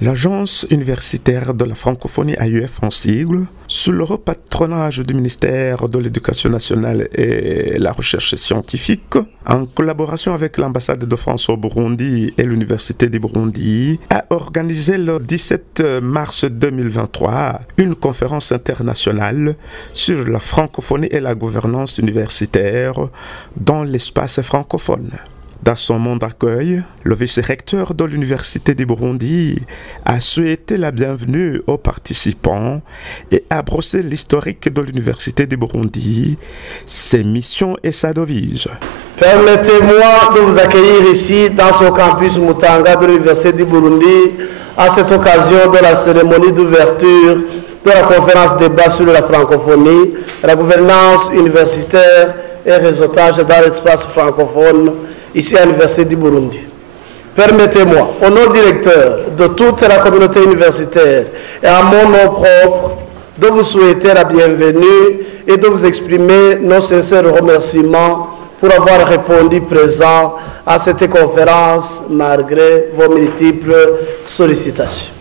L'Agence universitaire de la francophonie AUF en sigle, sous le patronage du ministère de l'Éducation nationale et la recherche scientifique, en collaboration avec l'ambassade de France au Burundi et l'Université du Burundi, a organisé le 17 mars 2023 une conférence internationale sur la francophonie et la gouvernance universitaire dans l'espace francophone. Dans son mot d'accueil, le vice-recteur de l'Université du Burundi a souhaité la bienvenue aux participants et a brossé l'historique de l'Université du Burundi, ses missions et sa devise. Permettez-moi de vous accueillir ici dans ce campus Mutanga de l'Université du Burundi à cette occasion de la cérémonie d'ouverture de la conférence débat sur la francophonie, la gouvernance universitaire et réseautage dans l'espace francophone ici à l'Université du Burundi. Permettez-moi, au nom du directeur de toute la communauté universitaire et à mon nom propre, de vous souhaiter la bienvenue et de vous exprimer nos sincères remerciements pour avoir répondu présent à cette conférence malgré vos multiples sollicitations.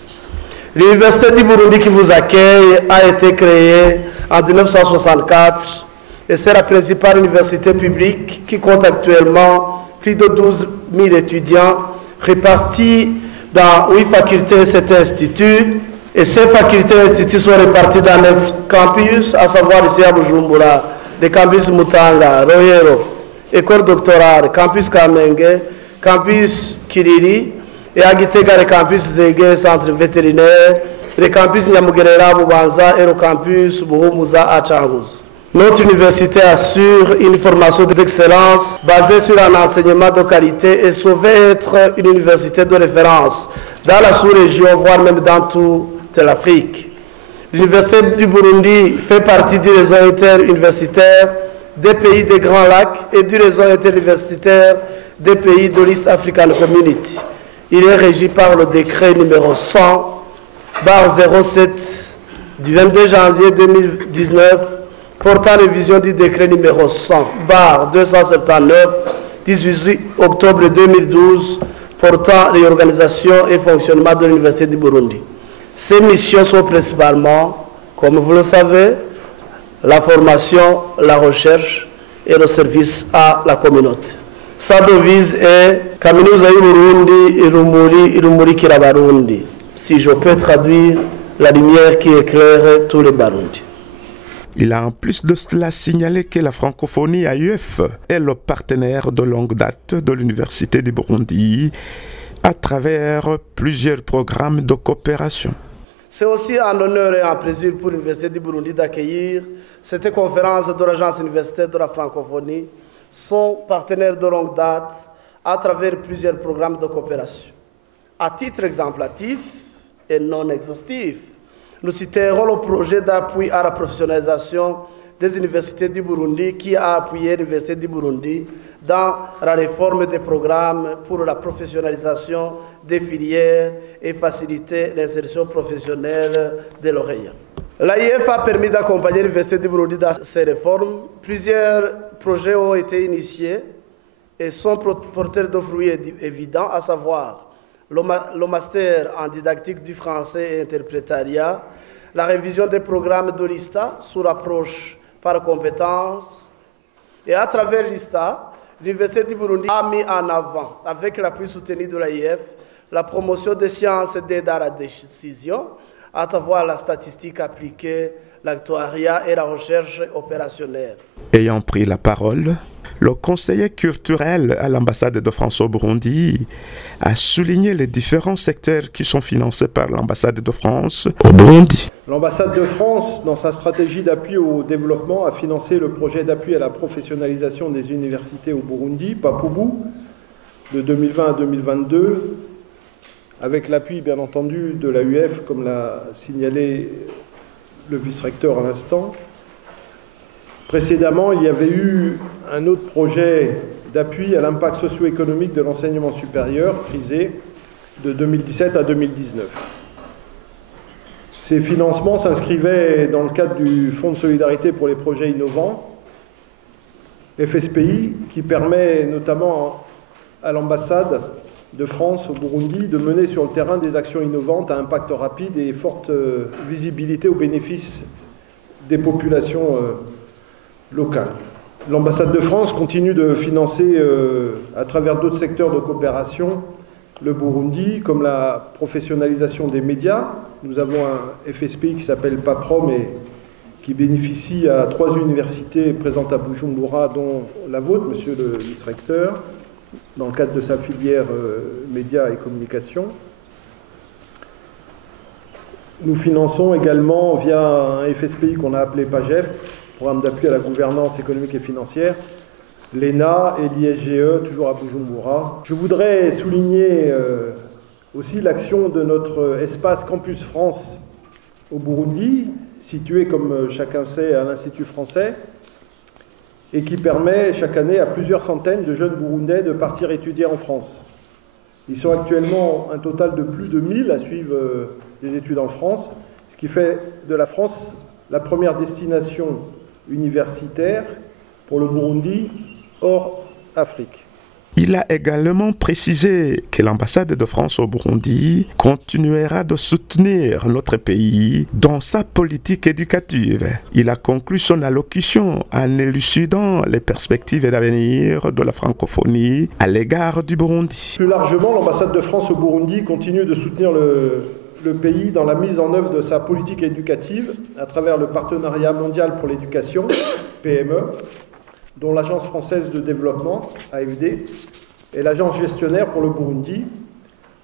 L'Université du Burundi qui vous accueille a été créée en 1964 et c'est la principale université publique qui compte actuellement plus de 12 000 étudiants répartis dans 8 facultés et 7 instituts. Et ces facultés et instituts sont répartis dans 9 campus, à savoir ici à Bujumbura, les campus Mutanga, Royero, École doctorale, campus Kamenge, campus Kiriri, et à Gitega, le campus Zege, centre vétérinaire, les campus Nyamugerera, Bubanza et le campus Buhumuza à Changuzi. Notre université assure une formation d'excellence basée sur un enseignement de qualité et se veut être une université de référence dans la sous-région, voire même dans toute l'Afrique. L'Université du Burundi fait partie du réseau interuniversitaire des pays des Grands Lacs et du réseau interuniversitaire des pays de l'East African Community. Il est régi par le décret numéro 100/07 du 22 janvier 2019 portant révision du décret numéro 100/279 18 octobre 2012 portant réorganisation et fonctionnement de l'Université du Burundi. Ces missions sont principalement, comme vous le savez, la formation, la recherche et le service à la communauté. Sa devise est Kaminuza y'Uburundi irumuri kirabarundi. Si je peux traduire, la lumière qui éclaire tous les Barundi. Il a en plus de cela signalé que la francophonie AUF est le partenaire de longue date de l'Université du Burundi à travers plusieurs programmes de coopération. C'est aussi un honneur et un plaisir pour l'Université du Burundi d'accueillir cette conférence de l'Agence universitaire de la francophonie, son partenaire de longue date à travers plusieurs programmes de coopération. À titre exemplatif et non exhaustif, nous citerons le projet d'appui à la professionnalisation des universités du Burundi qui a appuyé l'Université du Burundi dans la réforme des programmes pour la professionnalisation des filières et faciliter l'insertion professionnelle des lauréats. L'AIF a permis d'accompagner l'Université du Burundi dans ces réformes. Plusieurs projets ont été initiés et sont porteurs de fruits évidents, à savoir le master en didactique du français et interprétariat, la révision des programmes de l'ISTA sous l'approche par compétences. Et à travers l'ISTA, l'Université du Burundi a mis en avant, avec l'appui soutenu de l'AIF, la promotion des sciences d'aide à la décision, à travers la statistique appliquée, l'actuariat et la recherche opérationnelle. Ayant pris la parole, le conseiller culturel à l'ambassade de France au Burundi a souligné les différents secteurs qui sont financés par l'ambassade de France au Burundi. L'ambassade de France, dans sa stratégie d'appui au développement, a financé le projet d'appui à la professionnalisation des universités au Burundi, Papubu, de 2020 à 2022, avec l'appui, bien entendu, de l'AUF, comme l'a signalé le vice-recteur à l'instant. Précédemment, il y avait eu un autre projet d'appui à l'impact socio-économique de l'enseignement supérieur, prisé, de 2017 à 2019. Ces financements s'inscrivaient dans le cadre du Fonds de solidarité pour les projets innovants, FSPI, qui permet notamment à l'ambassade de France au Burundi de mener sur le terrain des actions innovantes à impact rapide et forte visibilité au bénéfice des populations locales. L'ambassade de France continue de financer à travers d'autres secteurs de coopération le Burundi, comme la professionnalisation des médias. Nous avons un FSPI qui s'appelle PAPROM et qui bénéficie à 3 universités présentes à Bujumbura, dont la vôtre, monsieur le vice-recteur, dans le cadre de sa filière médias et communication. Nous finançons également via un FSPI qu'on a appelé PAGEF, Programme d'appui à la gouvernance économique et financière, l'ENA et l'ISGE, toujours à Bujumbura. Je voudrais souligner aussi l'action de notre espace Campus France au Burundi, situé, comme chacun sait, à l'Institut français, et qui permet chaque année à plusieurs centaines de jeunes Burundais de partir étudier en France. Ils sont actuellement un total de plus de 1000 à suivre des études en France, ce qui fait de la France la première destination universitaire pour le Burundi hors Afrique. Il a également précisé que l'ambassade de France au Burundi continuera de soutenir notre pays dans sa politique éducative. Il a conclu son allocution en élucidant les perspectives d'avenir de la francophonie à l'égard du Burundi. Plus largement, l'ambassade de France au Burundi continue de soutenir le pays dans la mise en œuvre de sa politique éducative à travers le Partenariat mondial pour l'éducation, PME, dont l'Agence française de développement, AFD, est l'agence gestionnaire pour le Burundi,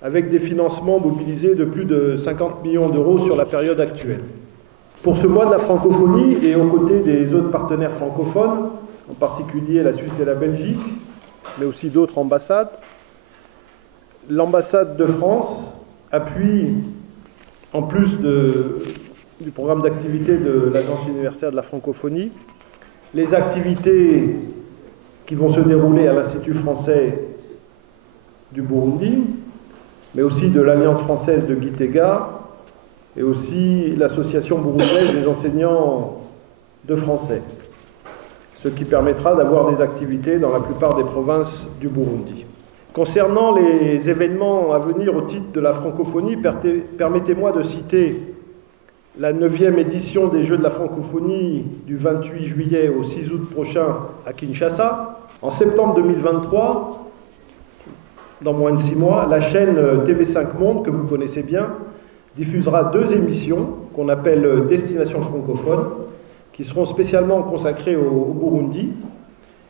avec des financements mobilisés de plus de 50 millions d'euros sur la période actuelle. Pour ce mois de la francophonie, et aux côtés des autres partenaires francophones, en particulier la Suisse et la Belgique, mais aussi d'autres ambassades, l'ambassade de France appuie, en plus du programme d'activité de l'Agence universitaire de la francophonie, les activités qui vont se dérouler à l'Institut français du Burundi, mais aussi de l'Alliance française de Gitega et aussi l'Association burundaise des enseignants de français, ce qui permettra d'avoir des activités dans la plupart des provinces du Burundi. Concernant les événements à venir au titre de la francophonie, permettez-moi de citer la 9e édition des Jeux de la francophonie du 28 juillet au 6 août prochain à Kinshasa. En septembre 2023, dans moins de 6 mois, la chaîne TV5 Monde, que vous connaissez bien, diffusera 2 émissions qu'on appelle Destination francophone, qui seront spécialement consacrées au Burundi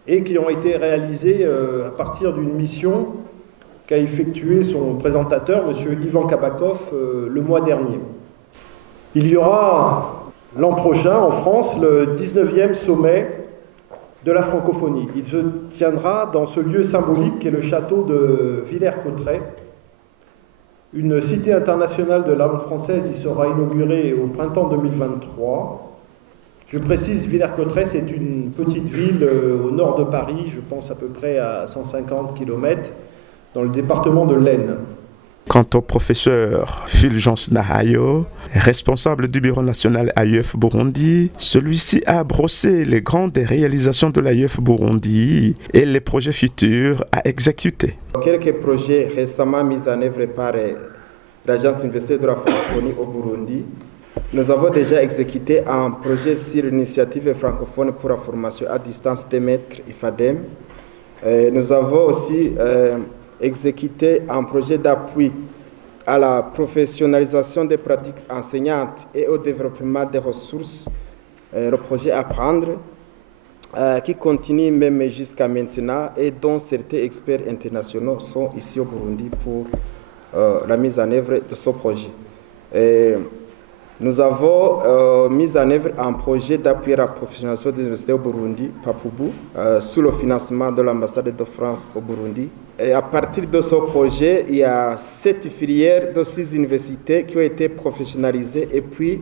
et qui ont été réalisées à partir d'une mission qu'a effectuée son présentateur, M. Ivan Kabakov, le mois dernier. Il y aura l'an prochain en France le 19e sommet de la francophonie. Il se tiendra dans ce lieu symbolique qu'est le château de Villers-Cotterêts. Une cité internationale de la langue française y sera inaugurée au printemps 2023. Je précise, Villers-Cotterêts, c'est une petite ville au nord de Paris, je pense à peu près à 150 km, dans le département de l'Aisne. Quant au professeur Fulgence Nahayo, responsable du bureau national AUF Burundi, celui-ci a brossé les grandes réalisations de l'AUF Burundi et les projets futurs à exécuter. Quelques projets récemment mis en œuvre par l'Agence universitaire de la francophonie au Burundi. Nous avons déjà exécuté un projet sur l'initiative francophone pour la formation à distance des maîtres IFADEM. Nous avons aussi exécuter un projet d'appui à la professionnalisation des pratiques enseignantes et au développement des ressources, le projet Apprendre, qui continue même jusqu'à maintenant et dont certains experts internationaux sont ici au Burundi pour la mise en œuvre de ce projet. Nous avons mis en œuvre un projet d'appui à la professionnalisation des universités au Burundi, PAPUBU, sous le financement de l'ambassade de France au Burundi. Et à partir de ce projet, il y a 7 filières de 6 universités qui ont été professionnalisées. Et puis,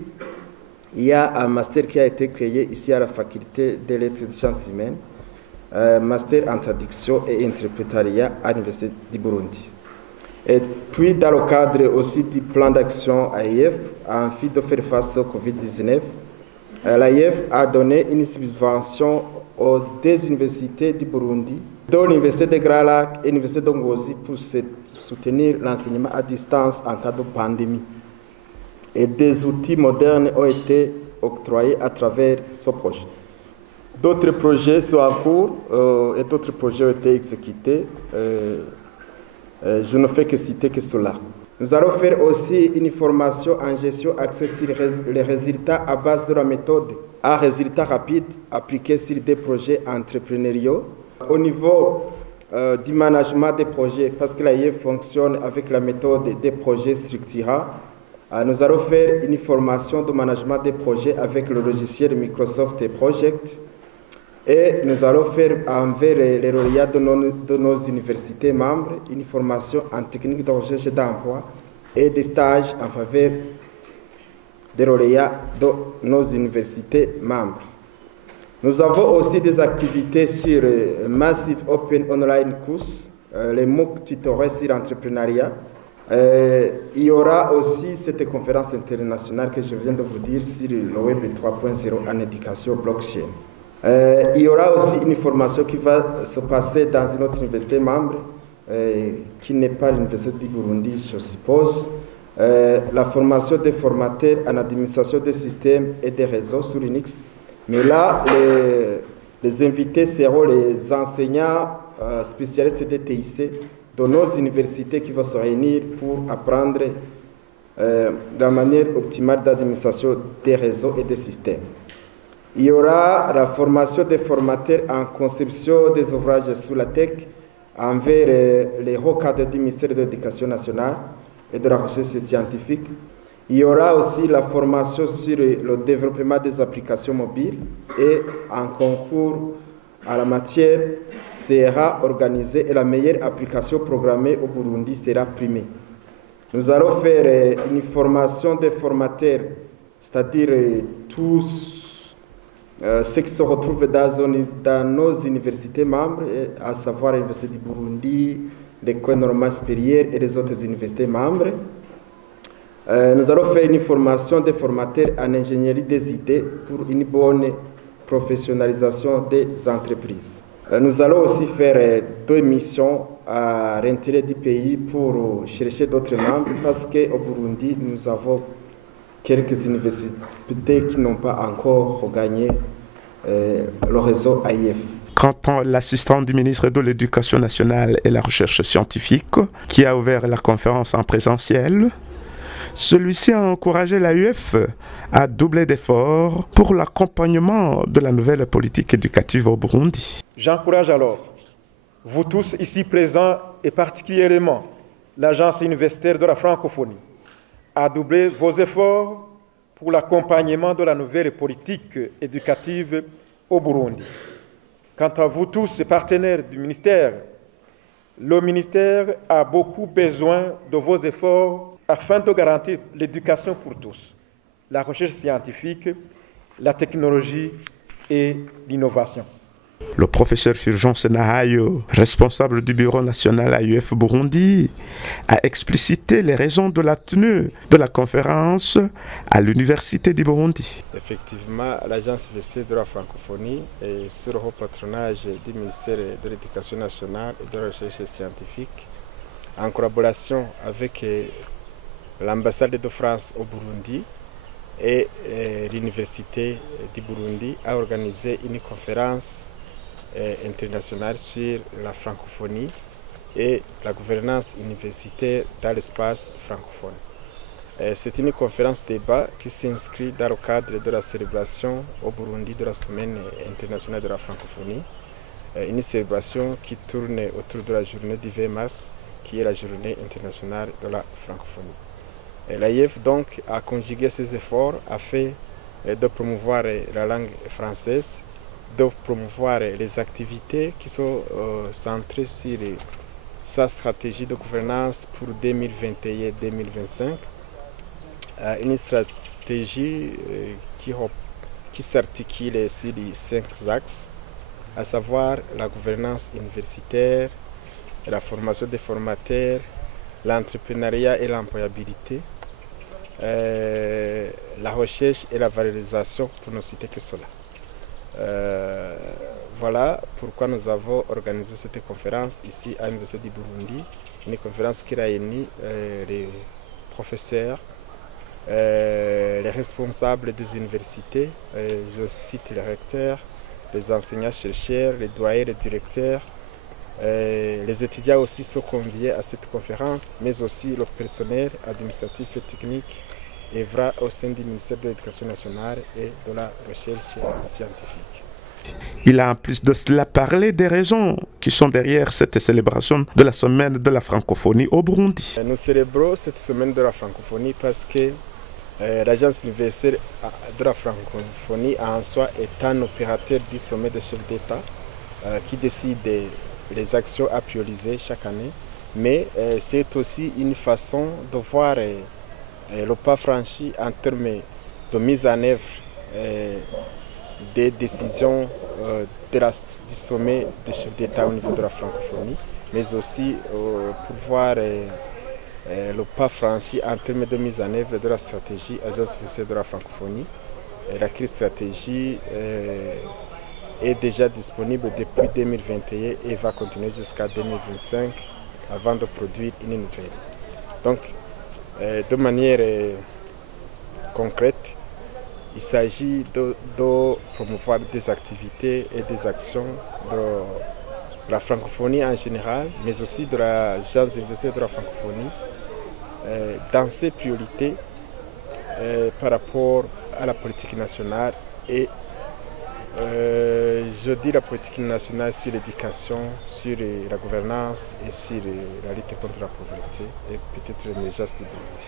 il y a un master qui a été créé ici à la faculté des lettres et des sciences humaines, master en traduction et interprétariat à l'université du Burundi. Et puis, dans le cadre aussi du plan d'action AIF, en vue de faire face au Covid-19, l'AIF a donné une subvention aux 2 universités du Burundi, dont l'université de Grand Lac et l'université de Ngozi, pour soutenir l'enseignement à distance en cas de pandémie. Et des outils modernes ont été octroyés à travers ce projet. D'autres projets sont en cours et d'autres projets ont été exécutés. Je ne fais que citer que cela. Nous allons faire aussi une formation en gestion axée sur les résultats à base de la méthode à résultats rapides appliqués sur des projets entrepreneuriaux. Au niveau du management des projets, parce que l'AIF fonctionne avec la méthode des projets structurants, nous allons faire une formation de management des projets avec le logiciel Microsoft Project. Et nous allons faire envers les lauréats de nos universités membres une formation en technique de recherche d'emploi et des stages en faveur des lauréats de nos universités membres. Nous avons aussi des activités sur Massive Open Online Course, les MOOC tutoriels sur l'entrepreneuriat. Il y aura aussi cette conférence internationale que je viens de vous dire sur le Web 3.0 en éducation blockchain. Il y aura aussi une formation qui va se passer dans une autre université membre, qui n'est pas l'université du Burundi, je suppose. La formation des formateurs en administration des systèmes et des réseaux sur Linux. Mais là, les invités seront les enseignants spécialistes des TIC de nos universités qui vont se réunir pour apprendre la manière optimale d'administration des réseaux et des systèmes. Il y aura la formation des formateurs en conception des ouvrages sous la tech envers les hauts cadres du ministère de l'Éducation nationale et de la recherche scientifique. Il y aura aussi la formation sur le développement des applications mobiles et un concours à la matière sera organisé et la meilleure application programmée au Burundi sera primée. Nous allons faire une formation des formateurs, c'est-à-dire tous ceux qui se retrouvent dans nos universités membres, à savoir l'Université du Burundi, l'École normale supérieure et les autres universités membres. Nous allons faire une formation des formateurs en ingénierie des idées pour une bonne professionnalisation des entreprises. Nous allons aussi faire 2 missions à l'intérieur du pays pour chercher d'autres membres parce qu'au Burundi, nous avons quelques universités qui n'ont pas encore regagné le réseau AIF. Quant à l'assistant du ministre de l'Éducation nationale et la recherche scientifique, qui a ouvert la conférence en présentiel, celui-ci a encouragé l'AUF à doubler d'efforts pour l'accompagnement de la nouvelle politique éducative au Burundi. J'encourage alors vous tous ici présents et particulièrement l'Agence universitaire de la francophonie à doubler vos efforts pour l'accompagnement de la nouvelle politique éducative au Burundi. Quant à vous tous, partenaires du ministère, le ministère a beaucoup besoin de vos efforts afin de garantir l'éducation pour tous, la recherche scientifique, la technologie et l'innovation. Le professeur Fulgence Nahayo, responsable du bureau national AUF Burundi, a explicité les raisons de la tenue de la conférence à l'Université du Burundi. Effectivement, l'Agence universitaire de la francophonie est sous le haut patronage du ministère de l'Éducation nationale et de la recherche scientifique, en collaboration avec l'ambassade de France au Burundi et l'Université du Burundi, a organisé une conférence internationale sur la francophonie et la gouvernance universitaire dans l'espace francophone. C'est une conférence débat qui s'inscrit dans le cadre de la célébration au Burundi de la Semaine internationale de la francophonie, une célébration qui tourne autour de la journée du 20 mars, qui est la journée internationale de la francophonie. L'AIF donc a conjugué ses efforts afin de promouvoir la langue française, de promouvoir les activités qui sont centrées sur sa stratégie de gouvernance pour 2021-2025. Une stratégie qui s'articule sur les 5 axes, à savoir la gouvernance universitaire, la formation des formateurs, l'entrepreneuriat et l'employabilité, la recherche et la valorisation, pour ne citer que cela. Voilà pourquoi nous avons organisé cette conférence ici à l'Université du Burundi une conférence qui réunit les professeurs, les responsables des universités, je cite les recteurs, les enseignants-chercheurs, les doyens, les directeurs. Les étudiants aussi sont conviés à cette conférence, mais aussi le personnel administratif et technique œuvrant au sein du ministère de l'Éducation nationale et de la recherche scientifique. Il a en plus de cela parlé des raisons qui sont derrière cette célébration de la semaine de la francophonie au Burundi. Nous célébrons cette semaine de la francophonie parce que l'Agence universelle de la francophonie en soi est un opérateur du sommet des chefs d'État qui décide les actions à prioriser chaque année, mais c'est aussi une façon de voir le pas franchi en termes de mise en œuvre des décisions du sommet des chefs d'État au niveau de la francophonie, mais aussi pour voir le pas franchi en termes de mise en œuvre de la stratégie Agence universelle de la francophonie. Laquelle stratégie est déjà disponible depuis 2021 et va continuer jusqu'à 2025 avant de produire une nouvelle. Donc, de manière concrète, il s'agit de promouvoir des activités et des actions de la francophonie en général, mais aussi de l'Agence universelle de la francophonie, dans ses priorités par rapport à la politique nationale et je dis la politique nationale sur l'éducation, sur la gouvernance et sur la lutte contre la pauvreté et peut-être l'émergence du Burundi.